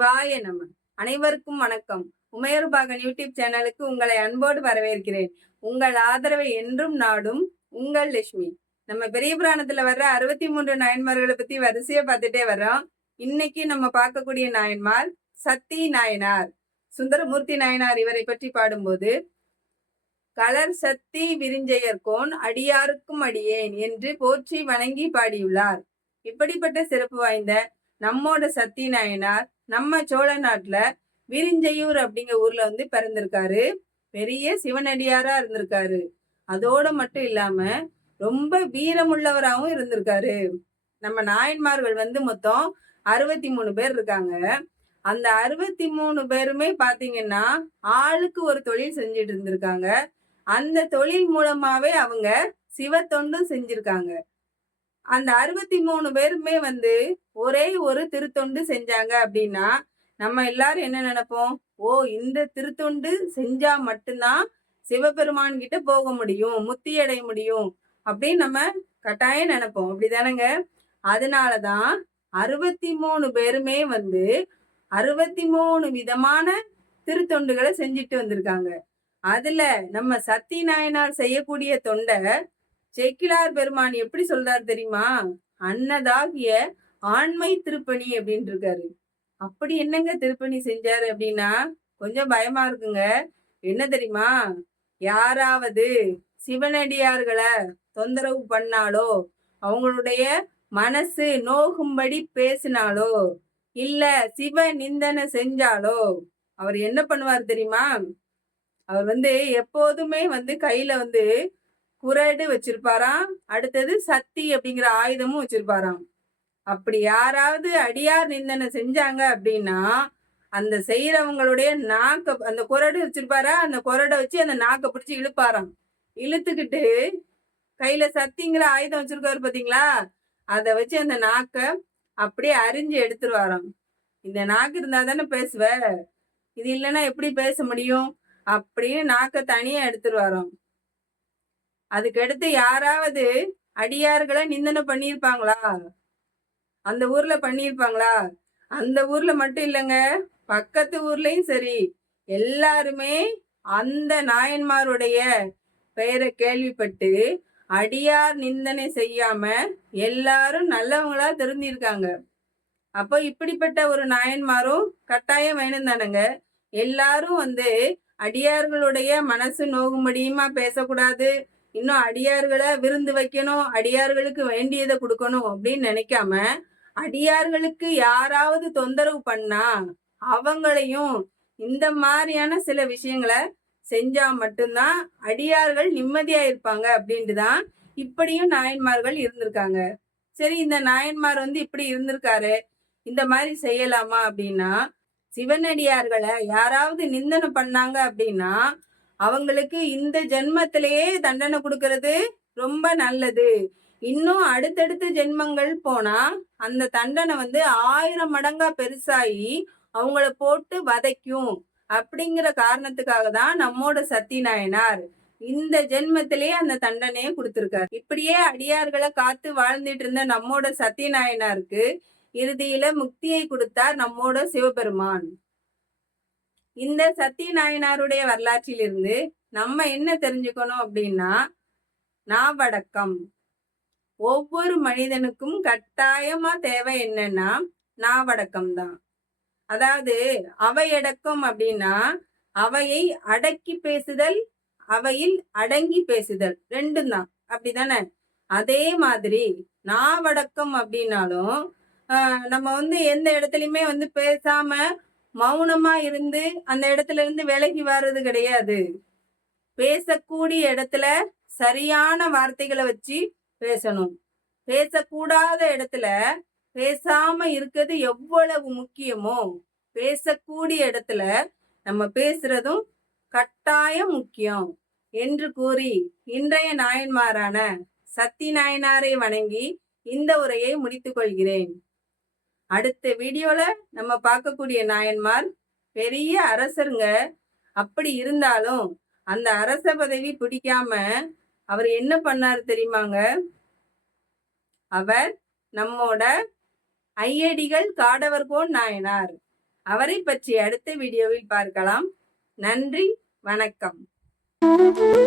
சிவாய நம. அனைவருக்கும் வணக்கம். உமையர்பாகன் யூடியூப் சேனலுக்கு உங்களை அன்போடு வரவேற்கிறேன். உங்கள் ஆதரவை என்றும் நாடும் உங்கள் லட்சுமி. நம்ம பெரிய புராணத்துல வர்ற அறுபத்தி மூன்று நாயன்மார்களை பத்தி வரிசையா பார்த்துட்டே வர்றோம். இன்னைக்கு நம்ம பார்க்கக்கூடிய நாயன்மார் சத்தி நாயனார். சுந்தரமூர்த்தி நாயனார் இவரை பற்றி பாடும்போது கலர் சத்தி விரிஞ்சையர்கோன் அடியாருக்கும் அடியேன் என்று போற்றி வணங்கி பாடியுள்ளார். இப்படிப்பட்ட சிறப்பு வாய்ந்த நம்மோட சத்தி நாயனார் நம்ம சோழ நாட்டுல விரிஞ்சையூர் அப்படிங்கிற ஊர்ல வந்து பிறந்திருக்காரு. பெரிய சிவனடியாரா இருந்திருக்காரு. அதோட மட்டும் இல்லாம ரொம்ப வீரமுள்ளவராகவும் இருந்திருக்காரு. நம்ம நாயன்மார்கள் வந்து மொத்தம் அறுபத்தி மூணு பேர் இருக்காங்க. அந்த அறுபத்தி மூணு பேருமே பாத்தீங்கன்னா ஆளுக்கு ஒரு தொழில் செஞ்சுட்டு இருந்திருக்காங்க. அந்த தொழில் மூலமாவே அவங்க சிவத்தொண்டும் செஞ்சிருக்காங்க. அந்த அறுபத்தி மூணு பேருமே வந்து ஒரே ஒரு திருத்தொண்டு செஞ்சாங்க அப்படின்னா நம்ம எல்லாரும் என்ன நினைப்போம்? ஓ இந்த திருத்தொண்டு செஞ்சா மட்டும்தான் சிவபெருமான் கிட்ட போக முடியும் முத்தி அடைய முடியும் அப்படின்னு நம்ம கட்டாயம் நினைப்போம். அப்படிதானங்க? அதனாலதான் அறுபத்தி மூணு பேருமே வந்து அறுபத்தி மூணு விதமான திருத்தொண்டுகளை செஞ்சுட்டு வந்திருக்காங்க. அதுல நம்ம சத்தி நாயனார் செய்யக்கூடிய தொண்டை செக்கிலார் பெருமான் எப்படி சொல்றாரு தெரியுமா? அன்னதாகிய ஆண்மை திருப்பணி அப்படின்னு இருக்காரு அப்படி என்னங்க திருப்பணி செஞ்சாரு அப்படின்னா கொஞ்சம் பயமா இருக்குங்க. என்ன தெரியுமா? யாராவது சிவனடியார்களை தொந்தரவு பண்ணாலோ அவங்களுடைய மனசு நோகும்படி பேசினாலோ இல்ல சிவ நிந்தனை செஞ்சாலோ அவர் என்ன பண்ணுவார் தெரியுமா? அவர் வந்து எப்போதுமே வந்து கையில வந்து குரடு வச்சிருப்பாராம். அடுத்தது சத்தி அப்படிங்கிற ஆயுதமும் வச்சிருப்பாராம். அப்படி யாராவது அடியார் நிந்தனை செஞ்சாங்க அப்படின்னா அந்த செய்யறவங்களுடைய நாக்க அந்த குரடு வச்சிருப்பாரா? அந்த குரடை வச்சு அந்த நாக்கை பிடிச்சி இழுப்பாராம். இழுத்துக்கிட்டு கையில சத்திங்கிற ஆயுதம் வச்சிருக்காரு பாத்தீங்களா? அதை வச்சு அந்த நாக்க அப்படியே அரிஞ்சு எடுத்துருவாராம். இந்த நாக்கு இருந்தா தானே பேசுவ? இது இல்லைன்னா எப்படி பேச முடியும்? அப்படின்னு நாக்க தனியா எடுத்துருவாராம். அதுக்கடுத்து யாராவது அடியார்களை நிந்தனை பண்ணியிருப்பாங்களா? அந்த ஊர்ல பண்ணியிருப்பாங்களா? அந்த ஊர்ல மட்டும் இல்லைங்க பக்கத்து ஊர்லயும் சரி எல்லாருமே அந்த நாயன்மாருடைய பெயரை கேள்விப்பட்டு அடியார் நிந்தனை செய்யாம எல்லாரும் நல்லவங்களா திருந்திருக்காங்க அப்போ இப்படிப்பட்ட ஒரு நாயன்மாரும் கட்டாயம் வேணும் தானுங்க. எல்லாரும் வந்து அடியார்களுடைய மனசு நோகும்படியுமா பேசக்கூடாது? இன்னும் அடியார்களை விருந்து வைக்கணும் அடியார்களுக்கு வேண்டியதை கொடுக்கணும் அப்படின்னு நினைக்காம அடியார்களுக்கு யாராவது தொந்தரவு பண்ணா அவங்களையும் இந்த மாதிரியான சில விஷயங்களை செஞ்சா மட்டும்தான் அடியார்கள் நிம்மதியா இருப்பாங்க அப்படின்ட்டு தான் இப்படியும் நாயன்மார்கள் இருந்திருக்காங்க. சரி இந்த நாயன்மார் வந்து இப்படி இருந்திருக்காரு இந்த மாதிரி செய்யலாமா அப்படின்னா சிவனடியார்களை யாராவது நிந்தனை பண்ணாங்க அப்படின்னா அவங்களுக்கு இந்த ஜென்மத்திலேயே தண்டனை கொடுக்கறது ரொம்ப நல்லது. இன்னும் அடுத்தடுத்த ஜென்மங்கள் போனா அந்த தண்டனை வந்து ஆயிரம் மடங்கா பெருசாகி அவங்கள போட்டு வதைக்கும். அப்படிங்கிற காரணத்துக்காக தான் நம்மோட சத்தி நாயனார் இந்த ஜென்மத்திலேயே அந்த தண்டனையை கொடுத்துருக்கார். இப்படியே அடியார்களை காத்து வாழ்ந்துட்டு இருந்த நம்மோட சத்தி நாயனாருக்கு இறுதியில முக்தியை கொடுத்தார் நம்மோட சிவபெருமான். இந்த சத்திய நாயனாருடைய வரலாற்றிலிருந்து நம்ம என்ன தெரிஞ்சுக்கணும் அப்படின்னா நாவடக்கம். ஒவ்வொரு மனிதனுக்கும் கட்டாயமா தேவை என்னன்னா நாவடக்கம் தான் அதாவது அவையடக்கம் அப்படின்னா அவையை அடக்கி பேசுதல் அவையில் அடங்கி பேசுதல் ரெண்டும் தான் அப்படிதானே? அதே மாதிரி நாவடக்கம் அப்படின்னாலும் நம்ம வந்து எந்த இடத்துலையுமே வந்து பேசாம மௌனமா இருந்து அந்த இடத்துல இருந்து விலகி வர்றது கிடையாது. பேசக்கூடிய இடத்துல சரியான வார்த்தைகளை வச்சு பேசணும். பேசக்கூடாத இடத்துல பேசாம இருக்கிறது எவ்வளவு முக்கியமோ பேசக்கூடிய இடத்துல நம்ம பேசுறதும் கட்டாயம் முக்கியம் என்று கூறி இன்றைய நாயன்மாரான சத்தி நாயனாரை வணங்கி இந்த உரையை முடித்துக் கொள்கிறேன். அடுத்த வீடியோல நம்ம பார்க்கக்கூடிய நாயன்மார் பெரிய அரசருங்க. அப்படி இருந்தாலும் அந்த அரச பதவி பிடிக்காம அவர் என்ன பண்ணாரு தெரியுமாங்க? அவர் நம்மோட ஐயடிகள் காடவர் போன் நாயனார். அவரை பற்றி அடுத்த வீடியோவில் பார்க்கலாம். நன்றி வணக்கம். Thank you.